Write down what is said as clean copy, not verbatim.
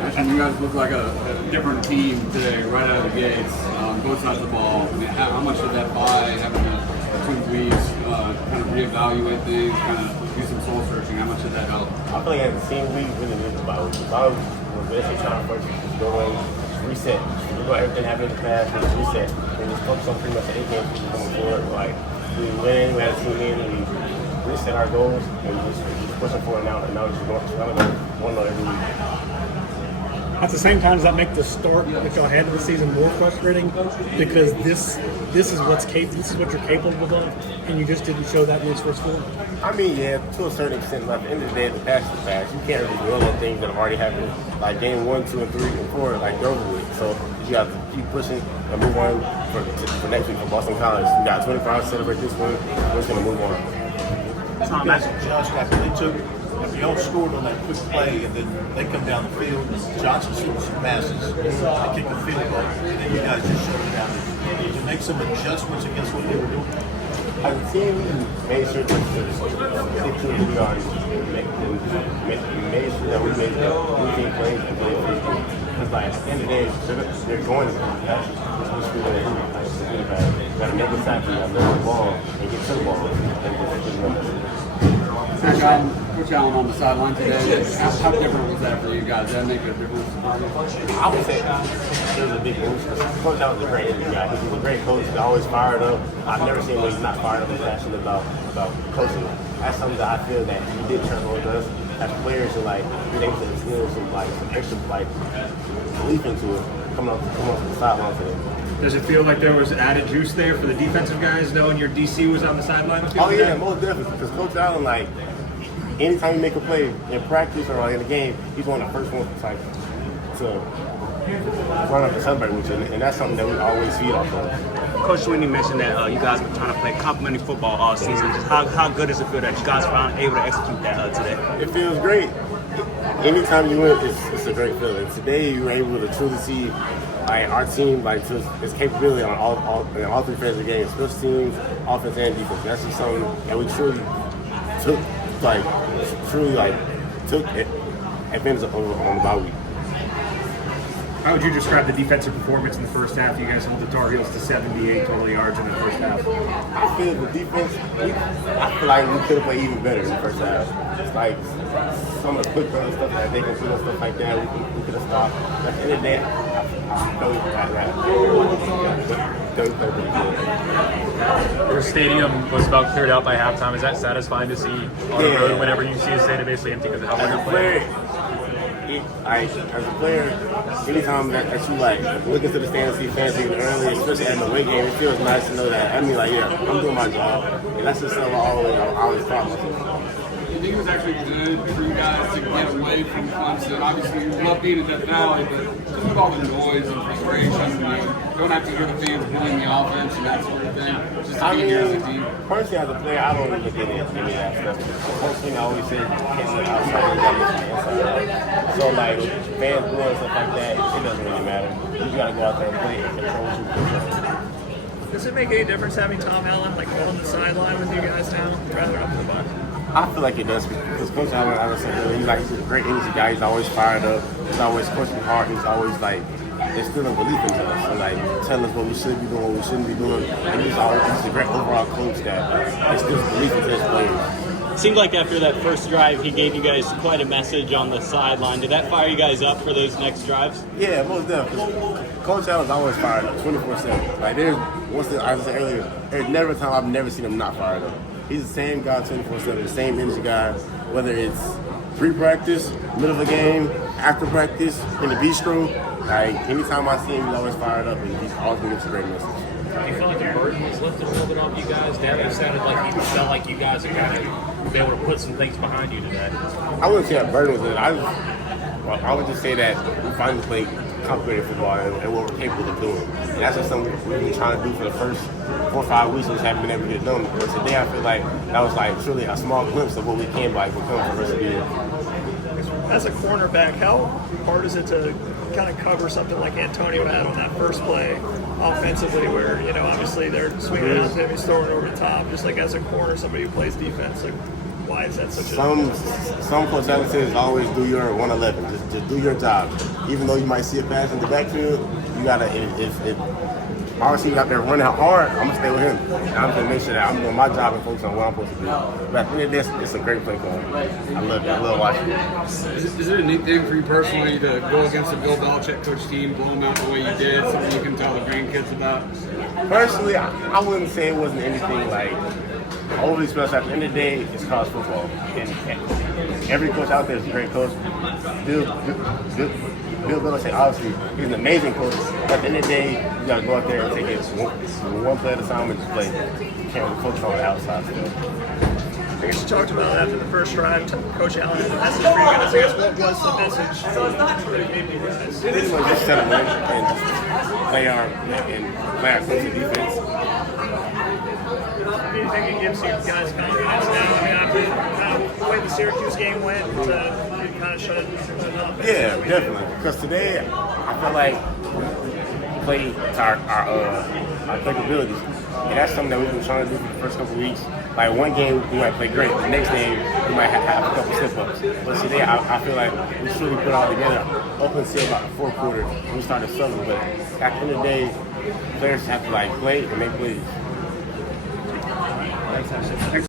Ashton, you guys look like a different team today, right out of the gates, both sides of the ball. I mean, how much did that buy, having the 2 weeks, kind of reevaluate things, kind of do some soul searching? How much did that help? I feel like as a team, we really need to buy. I was basically trying to first just go in, reset. We know everything happened in the past, we just reset. And just focus on pretty much the 8 games coming forward. Like, we went in, we had a team in, and we reset our goals, and we just pushing forward now. And now we're just going to go 1-0 every week. At the same time, does that make the start that y'all had of the season more frustrating? Because this is what you're capable of, and you just didn't show that in these first 4. I mean, yeah, to a certain extent. But at the end of the day, the past is past. You can't really dwell on things that have already happened. Like game 1, 2, and 3, and 4, like they're over with. So you have to keep pushing and move on for next week for Boston College. You got 24 hours to celebrate this one. We're just gonna move on. You guys adjust after they took. If y'all scored on that quick play and then they come down the field, Johnson shooting some passes, they kick a field goal, and then you guys just shut it down. Did you make some adjustments against what they were doing? As a team, we made sure to stick to who we are and made sure that we made the routine plays and play first team. Because like, at the end of the day, they're going to pass. We're going to you got to make a tackle, you got to learn the ball and get to the ball. Coach Allen on the sideline today, how different was that for you guys? Did that make a difference? I would say it was a big boost. Coach Allen's a great interview guy. He's a great coach. He's always fired up. I've never seen him not fired up and passionate about coaching. That's something that I feel that he did turn on us as players and like being able to instill some extra belief into it coming off the sideline today. Does it feel like there was added juice there for the defensive guys, knowing your DC was on the sideline with you? Oh yeah, most definitely. Because Coach Allen, like, anytime you make a play in practice or in a game, he's one of the first ones to run up and celebrate with you, and that's something that we always feed off of. Coach Sweeney mentioned that you guys were trying to play complementary football all season. Just how good does it feel that you guys were able to execute that today? It feels great. Anytime you win, it's a great feeling. Today, you were able to truly see our team its capability on all 3 phases of the game, special teams, offense, and defense. That's just something that we truly took advantage of on the bye week. How would you describe the defensive performance in the first half? You guys held the Tar Heels to 78 total yards in the first half. I feel the defense, I feel like we could have played even better in the first half. It's like some of the quick run stuff that they can do and stuff like that, we could have stopped. At the end of the day, I feel we played pretty good. Your stadium was about cleared out by halftime. Is that satisfying to see on the road whenever you see a stadium basically empty because of how well you're playing? As a player, anytime that you look into the stands, see fans even early, especially at the away game, it feels nice to know that. I mean, I'm doing my job, and that's just something I always thought myself. You think it was actually good for you guys to get away from Clemson? Obviously, you love being in that valley, but just with all the noise and frustration, you don't have to hear the fans bullying the offense and that sort of thing. Just to be here as a team. Personally, as a player, I don't really look at any of that stuff. First thing I always say, can't look outside, you gotta look inside. So, fans blowing and stuff like that, it doesn't really matter. You gotta go out there and play and control what you control. Does it make any difference having Tom Allen on the sideline with you guys now, rather up in the box? I feel like it does because Coach Allen, as I said, he's a great energy guy. He's always fired up. He's always coaching hard. He's always instilling belief into us. So telling us what we should be doing, what we shouldn't be doing. And he's a great overall coach that instills belief into his players. It seemed like after that first drive, he gave you guys quite a message on the sideline. Did that fire you guys up for those next drives? Yeah, most definitely. Coach Allen's always fired up, 24/7. As I said earlier, there's never a time I've never seen him not fired up. He's the same guy 24/7, the same energy guy, whether it's pre-practice, middle of the game, after practice, in the bistro. Anytime I see him, he's always fired up, and he's always giving us a great message. Do you feel like the burden was lifted a little bit off you guys? It sounded like you felt like you guys are kind of able to put some things behind you today. I wouldn't say that burden was lifted. I would just say that we finally played complementary football and what we're capable of doing. And that's just something we've been trying to do for the first 4 or 5 weeks and just haven't been able to get done. But today I feel like that was truly a small glimpse of what we can become for the rest of the year. As a cornerback, how hard is it to kind of cover something like Antonio had on that first play offensively where, obviously they're swinging out to him, he's throwing over the top, just like as a corner, somebody who plays defense? why is that such a... Some Coach Allen says always do your 111. Just do your job. Even though you might see a pass in the backfield, you gotta. If my receiver out there running hard, I'm gonna stay with him. And I'm gonna make sure that I'm doing my job and focus on what I'm supposed to do. But at the end of this, it's a great play call. I love watching it. Is it a neat thing for you personally to go against a Bill Belichick coach team, blow them out the way you did, something you can tell the grandkids about? Personally, I wouldn't say it wasn't anything like overly special. At the end of the day, it's college football, and every coach out there is a great coach. Bill Belichick, obviously, he's an amazing coach. But at the end of the day, you got to go out there and take it one play at a time and just play. You can't really coach on the outside still. I guess you talked about after the first drive, Coach Allen had a message for you guys. I guess what was the message? Pretty much just set up and just play our Clemson defense. Do you think it gives you guys confidence now? I mean, after the way the Syracuse game went, it kind of shut it up. Yeah, definitely. Because today, I feel like we played to our capabilities. And that's something that we've been trying to do for the first couple of weeks. Like one game, we might play great. The next game, we might have a couple slip-ups. But today, I feel like we truly put it all together up until about the fourth quarter when we started subbing. But at the end of the day, players have to play and make plays. Thanks, Ashton.